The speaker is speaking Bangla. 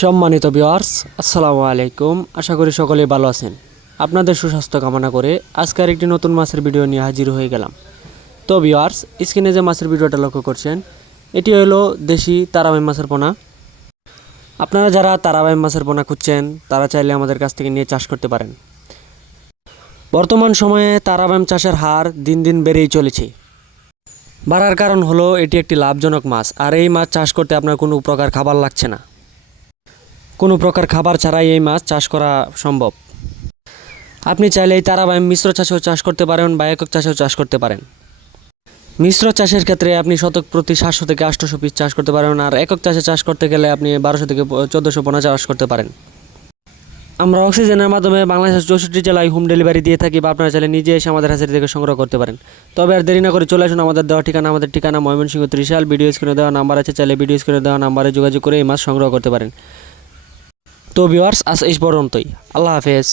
সম্মানিত ভিউয়ার্স, আসসালামু আলাইকুম। আশা করি সকলেই ভালো আছেন। আপনাদের সুস্বাস্থ্য কামনা করে আজকের একটি নতুন মাছের ভিডিও নিয়ে হাজির হয়ে গেলাম। তো ভিউয়ার্স, স্ক্রিনে যে মাছের ভিডিওটা লক্ষ্য করছেন, এটি হলো দেশি তারাবাইম মাছের পোনা। আপনারা যারা তারাবাইম মাছের পোনা খুঁজছেন, তারা চাইলে আমাদের কাছ থেকে নিয়ে চাষ করতে পারেন। বর্তমান সময়ে তারাবাইম চাষের হার দিন দিন বেড়েই চলেছে। বাড়ার কারণ হলো এটি একটি লাভজনক মাছ, আর এই মাছ চাষ করতে আপনার কোনো প্রকার খাবার লাগছে না। কোনো প্রকার খাবার ছাড়াই এই মাছ চাষ করা সম্ভব। আপনি চাইলে এই তারাবাইম মিশ্র চাষেও চাষ করতে পারেন বা একক চাষেও চাষ করতে পারেন। মিশ্র চাষের ক্ষেত্রে আপনি শতক প্রতি 700 থেকে 800 পিস চাষ করতে পারেন, আর একক চাষে চাষ করতে গেলে আপনি 1200 থেকে 1400 পোনা চাষ করতে পারেন। আমরা অক্সিজেনের মাধ্যমে বাংলাদেশের 64 জেলায় হোম ডেলিভারি দিয়ে থাকি, বা আপনারা চাইলে নিজে এসে আমাদের হাজারি থেকে সংগ্রহ করতে পারেন। তবে আর দেরি না করে চলে আসুন আমাদের দেওয়া ঠিকানা। আমাদের ঠিকানা ময়মনসিংহ ত্রিশাল। ভিডিও স্ক্রিনে দেওয়া নাম্বার আছে, চাইলে ভিডিও স্ক্রিনে দেওয়া নাম্বারে যোগাযোগ করে এই মাছ সংগ্রহ করতে পারেন। তো ভিউয়ার্স, আজ এই পর্যন্তই। আল্লাহ হাফেজ।